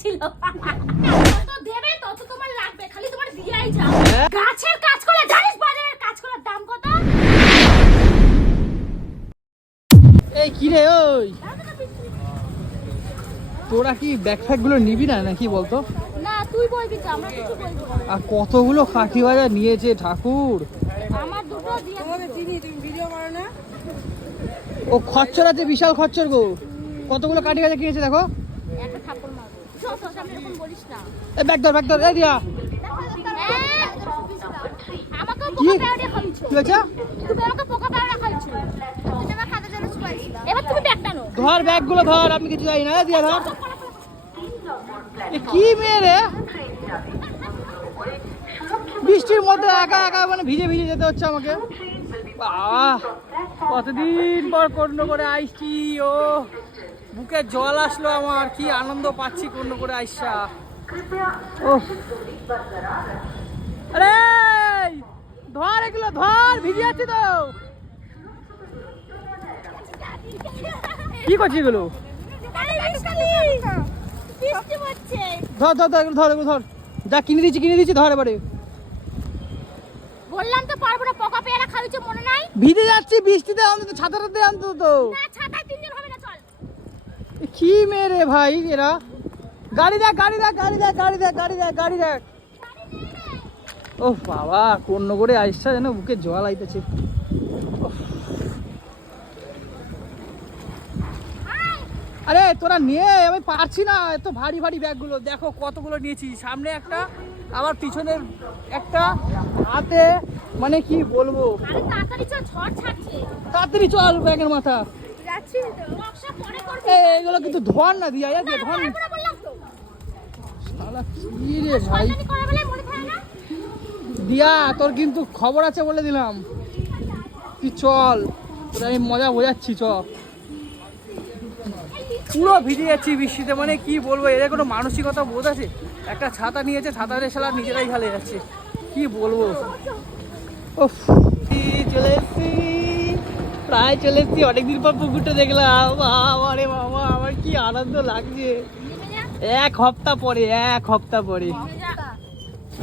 দিয়েছিল। যত দেবে তত তোমার লাগবে, খালি তোমার দিয়াই যাও। গাছের কাজ করে জানিস বাজারের কাজ করার দাম কত? এই কি রে ওই, তোরা কি ব্যাগ ফ্যাগ গুলো নিবি না নাকি বলতো? না তুই বলবি তো, আমরা কিছু বলবো না। আর কতগুলো কাঠি বাজার নিয়েছে ঠাকুর। আমার দুটো দিয়ে তোমাকে চিনি, তুমি ভিডিও করো না? ও খচ্চর আছে, বিশাল খচ্চর গো। কতগুলো কাঠি বাজার কিনেছে দেখো। একটা থাপ্পড় মারবো। চল চল, আমি এরকম বলিস না। এই ব্যাগ ধর এই দিয়া। আমাকে কি? পোকা পেয়ারা খাইছো। কি হয়েছে? তুমি আমাকে পোকা পেয়ারা খাইছো। তুমি আমার খাতা জন্য ছুঁয়াইছিল। এবার তুমি ব্যাগ টানো। ধর ব্যাগ গুলো ধর, আমি কিছু জানি না। দিয়া ধর। এ কি মেয়ে রে, বৃষ্টির মধ্যে একা একা মানে ভিজে ভিজে যেতে হচ্ছে আমাকে। বাবা, কতদিন পর কর্ণ করে আইসছি। ও বুকে জল আসলো আমার, কি আনন্দ পাচ্ছি কর্ণ করে আইসা। ও আরে ধর, এগুলো ধর, ভিজে যাচ্ছে তো। কি করছিস এগুলো? বৃষ্টি হচ্ছে। ধর ধর ধর, এগুলো ধর, এগুলো ধর। যা কিনে দিচ্ছি ধর এবারে। বললাম তো পারবো না, পোকা পেয়ারা খাইছো মনে নাই? ভিজে যাচ্ছি বৃষ্টিতে, অন্তত ছাতাটা দিয়ে আনতো তো। না ছাতায় তিনজন হবে না, চল। এ কি মেয়ে রে ভাই এরা। গাড়ি দেখ। ও বাবা, কর্ণ করে আইসা যেন বুকে জল আইতেছে। আরে তোরা নিয়ে, আমি পারছি না, এত ভারী ব্যাগগুলো। দেখো কতগুলো নিয়েছি, সামনে একটা, আবার পিছনের একটা, হাতে, মানে কি বলবো। আরে তাড়াতাড়ি চল, ঝড় ছাড়ছে। তাড়াতাড়ি চল, ব্যাগের মাথা। যাচ্ছি তো, নকশা পরে করব। এগুলো কিন্তু ধর না দিয়া, না ধর। পারবো না বললাম তো। শালা কি রে ভাই। শয়তানি করে বলে মনে থাকে না। দিয়া, তোর কিন্তু খবর আছে বলে দিলাম। তুই চল, তোর আমি মজা বোঝাচ্ছি, চ। পুরো ভিজে যাচ্ছি বৃষ্টিতে, মানে কি বলবো, এদের কোনো মানসিকতা বোধ আছে? একটা ছাতা নিয়েছে, ছাতারে শালা নিজেরাই ঢালে যাচ্ছে, কি বলবো। উফ, চলে এসছি, প্রায় চলে এসছি। অনেকদিন পর পুকুরটা দেখলাম। বাবা রে বাবা, আমার কি আনন্দ লাগছে। এক হপ্তাহ পরে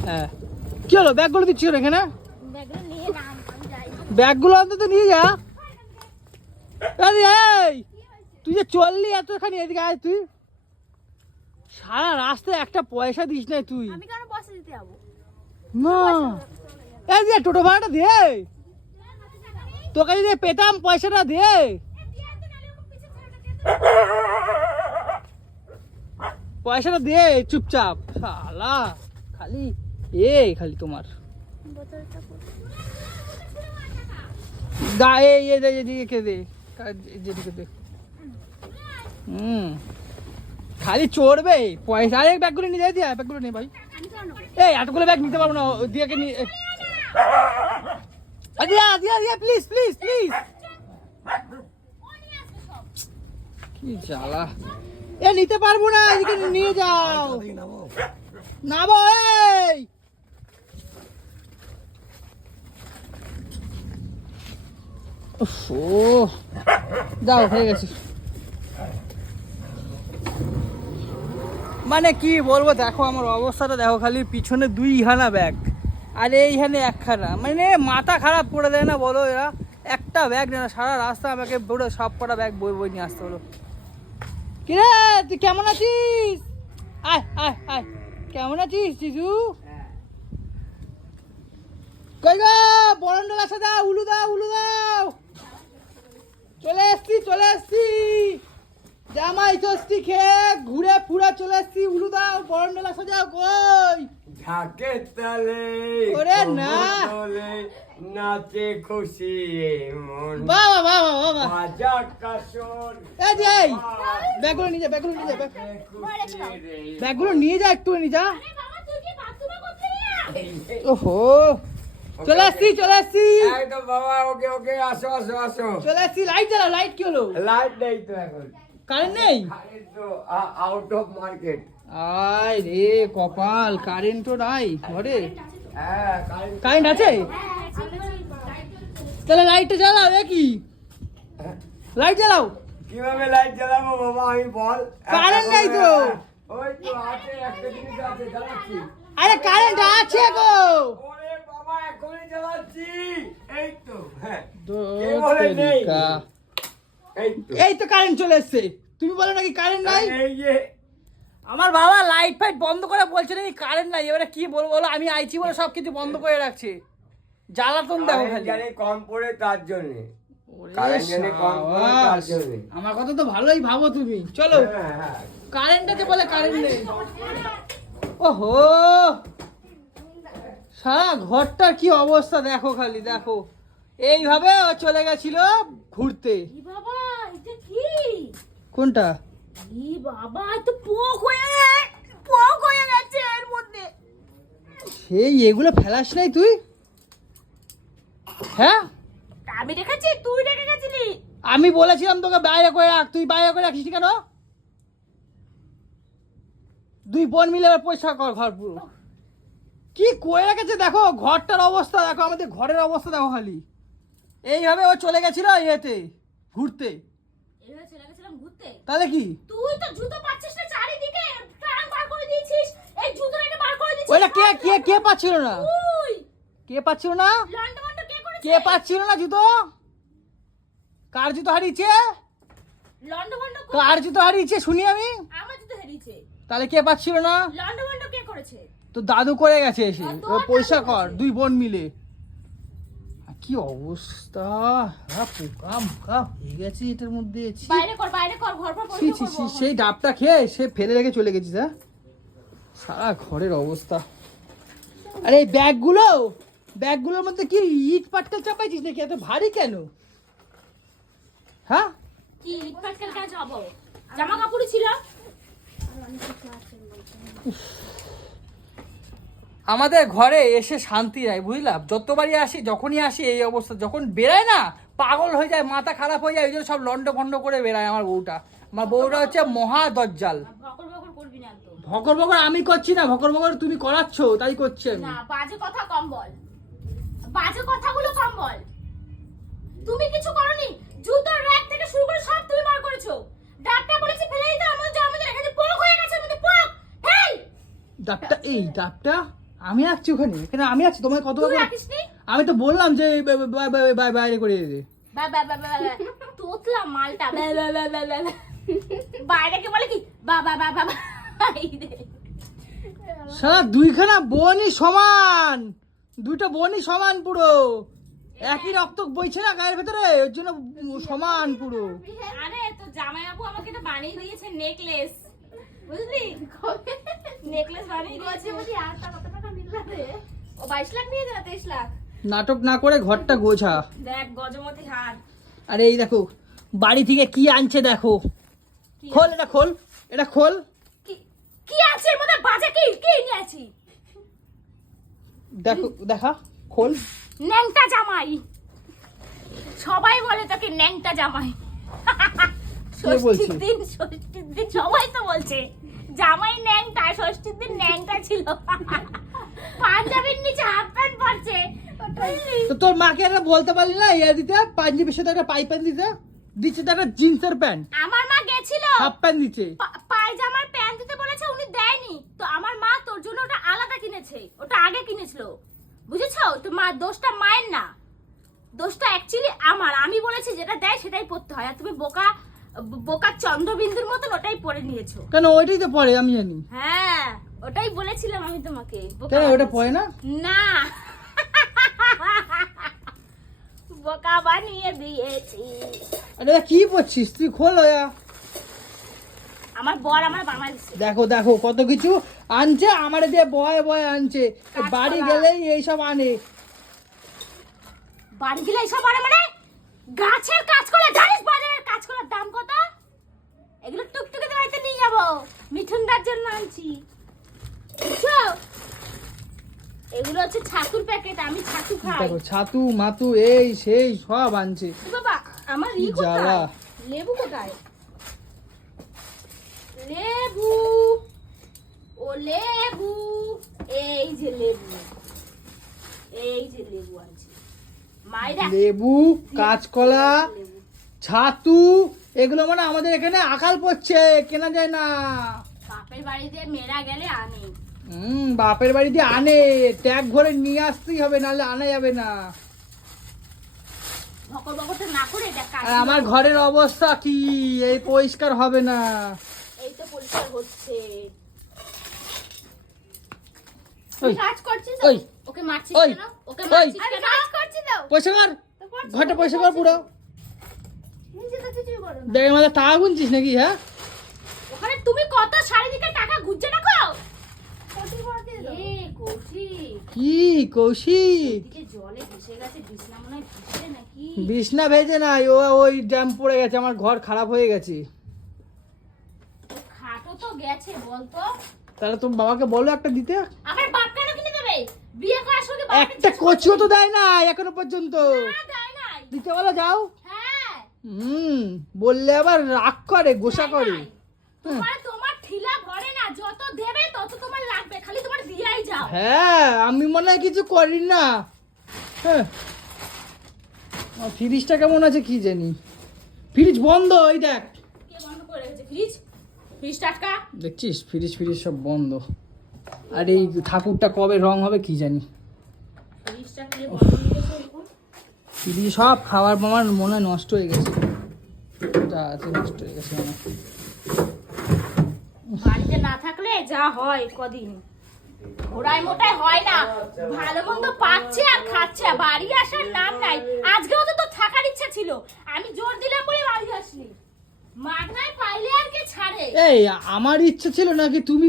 হ্যাঁ। কি হলো, ব্যাগগুলো দিচ্ছি এখানে। ব্যাগগুলো নিয়ে নাম, আমি যাই। ব্যাগগুলো অন্তত নিয়ে যা। আরে এই, তুই যে চললি এতখানি, এদিকে আয় তুই। সারা রাস্তায় একটা পয়সা দিস না তুই। আমি কেন বসে দিতে যাবো? না, এই যে টোটো ভাড়াটা দে, তোকে যদি পেতাম পয়সাটা দে। পয়সাটা দে চুপচাপ, শালা খালি খালি তোমার দা। এদিকে দে, খালি চড়বে পয়সা। আরে ব্যাগগুলো নিয়ে যাই, দিয়া ব্যাগগুলো নিয়ে ভাই। এই এতগুলো ব্যাগ নিতে পারবো না, দিয়াকে নিয়ে। দিয়া প্লিজ। কি জ্বালা, এ নিতে পারবো না, এদিকে নিয়ে যাও। নামো, এই ও যাও, হয়ে গেছে। মানে কি বলবো, দেখো আমার অবস্থাটা দেখো, খালি পিছনে 2খানা ব্যাগ আর এইখানে 1খানা, মানে মাথা খারাপ করে দেয় না বলো এরা। একটা ব্যাগ না, সারা রাস্তা আমাকে পুরো সব কটা ব্যাগ বই নিয়ে আসতে হলো। কিরে তুই কেমন আছিস? আয় কেমন আছিস জিজু? কই গো, বরন্ডলা সাদা, উলু দাও। চলে এসছি জামাই ষষ্ঠী খেয়ে ঘুরে ফুরে চলে এসছি। উলু দাও, বরন্ডলা সাজাও। কই ঝাঁকে তালে ওরে না, নাচে খুশি মন, বাবা বাজা কাসর। এই ব্যাগগুলো নিয়ে যা, ব্যাগগুলো নিয়ে যা, একটু নিয়ে যা। ওহো, চলে এসছি। একদম বাবা, ওকে আসো। চলে এসছি। লাইট জ্বালাও। লাইট কি হলো? লাইট নেই তো এখন, কারেন্ট নেই তো আউট অফ মার্কেট। আয় রে কপাল, কারেন্টও নাই ঘরে। হ্যাঁ, কারেন্ট আছে? তাহলে লাইটটা জ্বালাও। কি লাইট জ্বালাও? কিভাবে লাইট জ্বালাবো বাবা, আমি বল। কারেন্ট নেই তো। ওই তো আছে, একটা জিনিস আছে, জ্বালাচ্ছি। আরে কারেন্ট আছে গো। ওরে বাবা, এখনই জ্বালাচ্ছি। এই তো, হ্যাঁ। ধুর কে বলে নেই? তেরিকা। এই তো। এই তো কারেন্ট চলে এসছে, তুমি বলো নাকি কারেন্ট নাই? এই যে, আমার বাবা লাইট ফাইট বন্ধ করে বলছে নাকি কারেন্ট নাই। এবারে কি বলবো বলো, আমি আইছি বলে সব কিছু বন্ধ করে রাখছে। জ্বালাতন দেখো কারেন্ট খালি। জানি কম পড়ে তার জন্যে। ওরে কারেন্ট জানি কম পড়ে তার সাবাস। জন্যে। আমার কথা তো ভালোই ভাবো তুমি। চলো, হ্যাঁ, হ্যাঁ। কারেন্ট আছে বলে কারেন্ট নেই। ওহো, সারা ঘরটার কি অবস্থা দেখো খালি, দেখো। এইভাবে ও চলে গেছিল ঘুরতে। ই বাবা, এটা কি? কোনটা? ই বাবা, তো পোক হয়ে গেছে এর মধ্যে। সেই এগুলো ফেলাস নাই তুই? হ্যাঁ, আমি রেখেছি, তুই রেখে গেছিলি। আমি বলেছিলাম তোকে বাইরে করে রাখ, তুই বাইরে করে রাখিস কেন? দুই বোন মিলে এবার পরিষ্কার কর ঘর পুরো। কি করে রেখেছে দেখো, ঘরটার অবস্থা দেখো, আমাদের ঘরের অবস্থা দেখো খালি। এইভাবে ও চলে গেছিল ইয়েতে ঘুরতে, এবার চলে গেছিলাম ঘুরতে। তাহলে কি? তুই তো জুতো পাচ্ছিস না, চারিদিকে টান বার করে দিয়েছিস। এই জুতোটা এটা বার করে দিয়েছিস। ওইটা কে কে কে পাচ্ছিল না? তুই কে পাচ্ছিল না? লন্ডন কে করেছিস? কে পাচ্ছিল না জুতো? কার জুতো হারিয়েছে? লন্ডন কার জুতো হারিয়েছে শুনি আমি। আমার জুতো হারিয়েছে। তাহলে কে পাচ্ছিল না? লন্ডন কে করেছে? তো দাদু করে গেছে এসে। আর তোর এবার পয়সা দাদু কর, করেছে। দুই বোন মিলে। কি অবস্থা, পোকা মুকা হয়ে গেছে এটার মধ্যে। ছি, বাইরে কর ঘর পর ছি, ছি, ছি, সেই ডাবটা খেয়ে সে ফেলে রেখে চলে গেছিস। হ্যাঁ, সারা ঘরের অবস্থা। আরে এই ব্যাগগুলোর মধ্যে কি ইট পাটকেল চাপাইছিস নাকি? এত ভারী কেন? হ্যাঁ, কি ইটপাটকেল কাজ হবে? জামা কাপড়ই ছিল। আমাদের ঘরে এসে শান্তি নাই বুঝলা। যতবারই আসি, যখনই আসি এই অবস্থা, যখন বেরায় না পাগল হয়ে যায়, মাথা খারাপ হয়ে যায়। ওই জন্য সব লন্ড ভন্ড করে বেড়ায় আমার বউটা। আমার বউটা হচ্ছে মহা দজ্জাল। ভকর করবি না তো। ভকর ভকর আমি করছি না, ভকর ভকর তুমি করাচ্ছ, তাই করছি আমি। না, বাজে কথা কম বল। বাজে কথাগুলো কম বল। তুমি কিছু করনি। জুতোর র‍্যাক থেকে শুরু করে সব তুমি বার করেছো। ডাবটা বলেছি ফেলে দিতে, আমাদের এখানে পোক হয়ে গেছে, এর মধ্যে পোক। ফেল। ডাবটা, এই ডাবটা আমি রাখছি ওখানে। এখানে আমি আছি, তোমায় কত তুই রাখিসনি? আমি তো বললাম যে বাইরে করে দে। বা তোতলা মালটা বাইরে কে বলে কি বা এই রে। সারা দুইখানা বোনই সমান, দুইটা বোনই সমান পুরো। একই রক্ত বইছে না গায়ের ভেতরে, ওর জন্য সমান পুরো। আরে তো জামাইবাবু আমাকে তো বানিয়ে দিয়েছে নেকলেস, বুঝলি? নেকলেস বানিয়ে দিয়েছে। আর কত টাকা নিল রে? ও 22 লাখ নিয়ে যা, 23 লাখ। নাটক না করে ঘরটা গোছা। দেখ গজমতি হার। আরে এই দেখো বাড়ি থেকে কি আনছে দেখো। কি খোল এটা, খোল এটা, খোল। কি কি আছে এর মধ্যে? বাজে কি কি নিয়ে আছি? দেখো, দেখা, খোল। ন্যাংটা জামাই। সবাই বলে তোকে ন্যাংটা জামাই। বলছে? ষষ্ঠীর দিন সবাই তো বলছে জামাই ন্যাংটা। ষষ্ঠীর দিন ন্যাংটা ছিল, পাঞ্জাবির নিচে হাফ প্যান্ট পরছে। তো তোর মাকে একটা বলতে পারলি না ইয়ে দিতে, পাঞ্জাবির সাথে একটা পাইপ্যান্ট দিতে? দিচ্ছে তো একটা জিন্সের প্যান্ট, আমার মা গেছিল হাফ প্যান্ট দিচ্ছে। পায়জামার প্যান্ট দিতে বলেছে, উনি দেয়নি। তো আমার মা তোর জন্য ওটা আলাদা কিনেছে, ওটা আগে কিনেছিল, বুঝেছো? তো মা দোষটা মায়ের না, দোষটা অ্যাকচুয়ালি আমার। আমি বলেছি যেটা দেয় সেটাই পড়তে হয়, আর তুমি বোকা বোকা চন্দ্রবিন্দুর মতন ওটাই পরে নিয়েছো। কেন, ওইটাই তো পরে আমি জানি। হ্যাঁ, ওটাই বলেছিলাম আমি তোমাকে। বোকা কেন ওটা বানিয়েছি। পরে না? না, বোকা বানিয়ে দিয়েছি। আরে কি পড়ছিস তুই? খোল ওয়া। আমার বর আমার বানাই দিচ্ছে। দেখো দেখো কত কিছু আনছে, আমার দিয়ে বয় বয় আনছে। কাঁচকলা। বাড়ি গেলেই এইসব আনে। বাড়ি গেলে এইসব আনে মানে? গাছের কাঁচকলা জানিস বাজারের কাঁচকলার দাম কত? এগুলো টুকটুকে বাড়িতে নিয়ে যাবো, মিঠুনদার জন্য আনছি, বুঝছো? এগুলো হচ্ছে ছাতুর প্যাকেট, আমি ছাতু খাই। দেখো ছাতু মাতু এই সেই সব আনছে। এ বাবা, আমার কি জ্বালা। কোথায়? লেবু কোথায়? লেবু, ও লেবু, এই যে লেবু, এই যে লেবু আনছি। মাইরা লেবু, কাঁচকলা, লেবু। ছাতু, এগুলো মানে আমাদের এখানে আকাল পড়ছে, কেনা যায় না। বাপের বাড়িতে মেয়েরা গেলে আনে। বাপের বাড়িতে আনে, ট্যাগ ভরে নিয়ে আসতেই হবে, নাহলে আনা যাবে না। ভকর ভকরটা না করে দেখ আর আমার ঘরের অবস্থা কি, এই পরিষ্কার হবে না। এই তো পরিষ্কার হচ্ছে। ওই, কাজ করছিস তো? ওই, ওকে মারছিস ওই, কেন? ওকে ওই। মারছিস কেন? কাজ করছিস তো? পয়সা কর, ঘরটা পয়সা কর পুরো। নিজে তো কিছুই করো না। দেখ আমাদের টাকা গুনছিস নাকি? হ্যাঁ, ওখানে তুমি কত চারিদিকে টাকা গুজে রাখো? এ কৌশিক, কি কৌশিক? এদিকে জলে ভেসে গেছে, বিছনা মনে হয় ভিজে নাকি? বিছনা ভেজে নাই, ওই ড্যাম পড়ে গেছে, আমার ঘর খারাপ হয়ে গেছে। তো খাটও তো গেছে বলতো। তাহলে তুমি বাবাকে বলো একটা দিতে। আমার বাপ কেন কিনে দেবে? বিয়ে করার সঙ্গে বাবাকে একটা কচিও তো দেয় না এখনো পর্যন্ত। না দেয় নাই। দিতে বলো, যাও। হ্যাঁ, বললে আবার রাগ করে, গোসা দেয় করে। নাই। তোমার ঠিলা ভরে না, যত দেবে তত তোমার লাগবে, খালি তোমার দিয়াই যাও। হ্যাঁ, আমি মনে হয় কিছু করি না। হ্যাঁ, ফ্রিজটা কেমন আছে কি জানি। ফ্রিজ বন্ধ, ওই দেখ। কে বন্ধ করে রেখেছে ফ্রিজ? ফ্রিজ টাটকা। দেখছিস, ফ্রিজ সব বন্ধ। আর এই ঠাকুরটা কবে রং হবে কি জানি। ফ্রিজটা কে বন্ধ রেখেছে এরকম? ফ্রিজ সব খাবার আমার মনে হয় নষ্ট হয়ে গেছে, যা আছে নষ্ট হয়ে গেছে আমার। বাড়িতে না থাকলে যা হয় কদিন ঘোড়ায় মোটায় হয় না, ভালো মন্দ পাচ্ছে আর খাচ্ছে, বাড়ি আসার নাম নাই। আজকেও তো তোর থাকার ইচ্ছা ছিল, আমি জোর দিলাম বলে বাড়ি আসলি। মাগনায় পাইলে আর কে ছাড়ে? এই আমার ইচ্ছে ছিল নাকি তুমি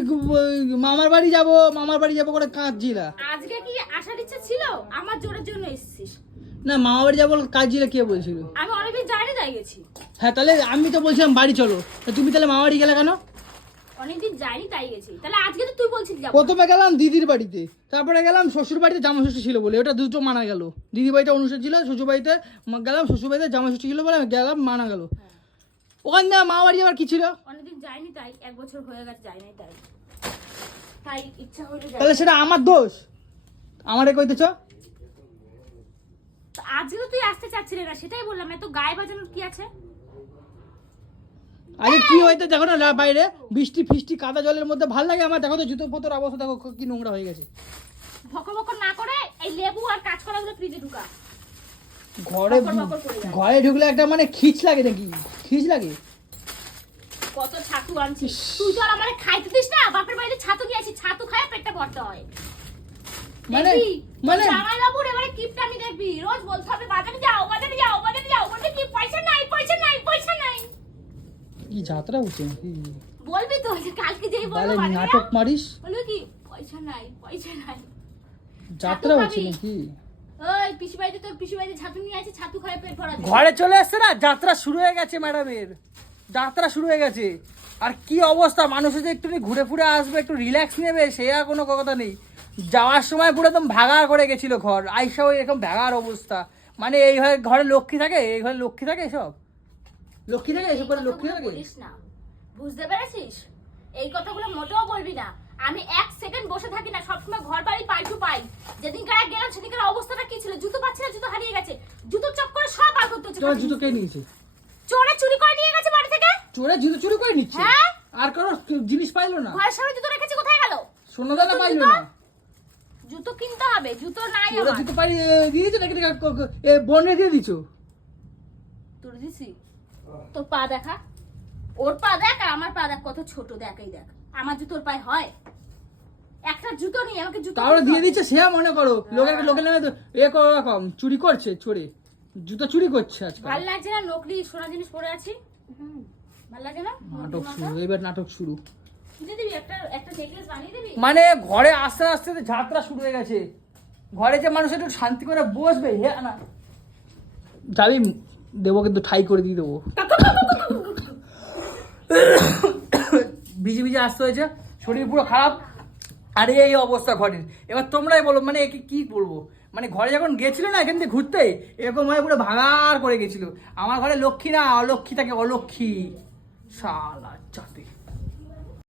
মামার বাড়ি যাবো করে কাঁদছিলা? আজকে কি আসার ইচ্ছা ছিল? আমার জোরের জন্য এসেছিস? না, মামার বাড়ি যাবো কাঁদছিলা কে বলছিল? আমি অনেকদিন জানি তাই গেছি। হ্যাঁ, তাহলে আমি তো বলছিলাম বাড়ি চলো, তা তুমি তাহলে মামার বাড়ি গেলে কেন? অনেকদিন যাইনি তাই গেছি। তাহলে আজকে তো তুই বলছিস যাবো। প্রথমে গেলাম দিদির বাড়িতে, তারপরে গেলাম শ্বশুর বাড়িতে, জামা ষষ্ঠী ছিল বলে, ওটা দুটো মানা গেল। দিদির বাড়িতে অনুষ্ঠান ছিল, শ্বশুর বাড়িতে গেলাম, শ্বশুর বাড়িতে জামা ষষ্ঠী ছিল বলে আমি গেলাম, মানা গেল। ওখান থেকে মা বাড়ি আবার কি ছিল? অনেকদিন যাইনি তাই, 1 বছর হয়ে গেছে যাই নাই তাই। তাই ইচ্ছা হলো যাই। তাহলে সেটা আমার দোষ, আমারে কইতেছ? তো আজকে তো তুই আসতে চাচ্ছিলি না, সেটাই বললাম। এত গায়ে বাজানোর কি আছে? আরে কি হইতে দেখো না বাইরে বৃষ্টি ফিষ্টি কাদা জলের মধ্যে ভাল লাগে আমার? দেখো তো জুতো পতর অবস্থা, দেখো কি নোংরা হয়ে গেছে। ভকর ভকর না করে এই লেবু আর কাঁচকলাগুলো ফ্রিজে ঢুকা। ঘরে বকর বকর করে যায়। ঘরে ঢুকলে একটা মানে খিচ লাগে নাকি? খিচ লাগে? কত ছাতু আনছিস তুই? তো আর আমারে খাইতে দিস না। বাপের বাড়িতে ছাতু নিয়ে আসি, ছাতু খায় পেটটা ভরতে হয়। মানে মানে জামাই বাবুর এবারে কিপটামি দেখবি, রোজ বলতে হবে বাজারে যাও, বাজারে যাও, বাজারে যাও। বলতে কি পয়সা নাই, পয়সা নাই, পয়সা নাই। কি যাত্রা হচ্ছে নাকি? বলবি তো যে কালকে যেই বলবো তাহলে বাজারে নাটক যাও, মারিস? বলবি কি পয়সা নাই, পয়সা নাই। যাত্রা হচ্ছে নাকি? ওই পিসি বাড়িতে, তোর পিসি বাড়িতে ছাতু নিয়ে আসি, ছাতু খায় পেট ভরা। ঘরে চলে আসছে না, যাত্রা শুরু হয়ে গেছে ম্যাডামের, যাত্রা শুরু হয়ে গেছে। আর কি অবস্থা, মানুষের যে একটু ঘুরে ফুরে আসবে, একটু রিল্যাক্স নেবে, সে আর কোনো কথা নেই। যাওয়ার সময় পুরো একদম ভাগার করে গেছিল ঘর, আইসাও এরকম ভাগার অবস্থা। মানে এই ঘরে লক্ষ্মী থাকে, এই ঘরে লক্ষ্মী থাকে, এসব লক্ষ্মী থাকে, এসব করে লক্ষ্মী থাকে। বলিস না, বুঝতে পেরেছিস? এই কথাগুলো মোটেও বলবি না। আমি 1 সেকেন্ড বসে থাকি না, সবসময় ঘর বাড়ি পাই টু পাই। যেদিনকার গেলাম সেদিনকার অবস্থাটা কি ছিল? জুতো পাচ্ছি না, জুতো হারিয়ে গেছে। জুতো চক্করে সব বার করতে হচ্ছে। তোমার জুতো কে নিয়েছে? চোরে চুরি করে নিয়ে গেছে বাড়ি থেকে। চোরে জুতো চুরি করে নিচ্ছে? হ্যাঁ। আর কোনো জিনিস পাইলো না? ঘরের সামনে জুতো রেখেছি, কোথায় গেল? সোনাদানা পাইলো না? জুতো কিনতে হবে, জুতো নাই ওরা আমার। জুতো পাই দিয়ে দিচ্ছ নাকি? বনে দিয়ে দিচ্ছ? তোর দিছি? তোর পা দেখা, ওর পা দেখ আর আমার পা দেখ কত ছোট। দেখ, এই দেখ, আমার জুতোর পায়ে হয়? একটা জুতো নিয়ে আমাকে জুতো তাহলে দিয়ে কিনতে দিচ্ছে, সে মনে করো লোকের নামে তো রকম চুরি করছে, চোরে জুতো চুরি করছে আজকাল। ভাল লাগছে না? নকলি সোনা জিনিস পরে আছি, ভাল লাগে না? নাটক শুরু, এবার নাটক শুরু। কিনে দিবি একটা নেকলেস বানিয়ে দিবি। মানে ঘরে আস্তে আস্তে যাত্রা শুরু হয়ে গেছে। ঘরে যে মানুষ একটু শান্তি করে বসবে, হে না যাবি দেবো, কিন্তু ঠাই করে দিয়ে দেবো। ভিজে ভিজে আসতে হয়েছে, শরীর পুরো খারাপ। আর এই অবস্থা ঘরের। এবার তোমরাই বলো, মানে একে কি বলবো? মানে ঘরে যখন গেছিল না এখান থেকে ঘুরতে, এরকম হয়ে পুরো ভাগার করে গেছিল। আমার ঘরে লক্ষ্মী না অলক্ষ্মী থাকে, অলক্ষ্মী শালা জাতি।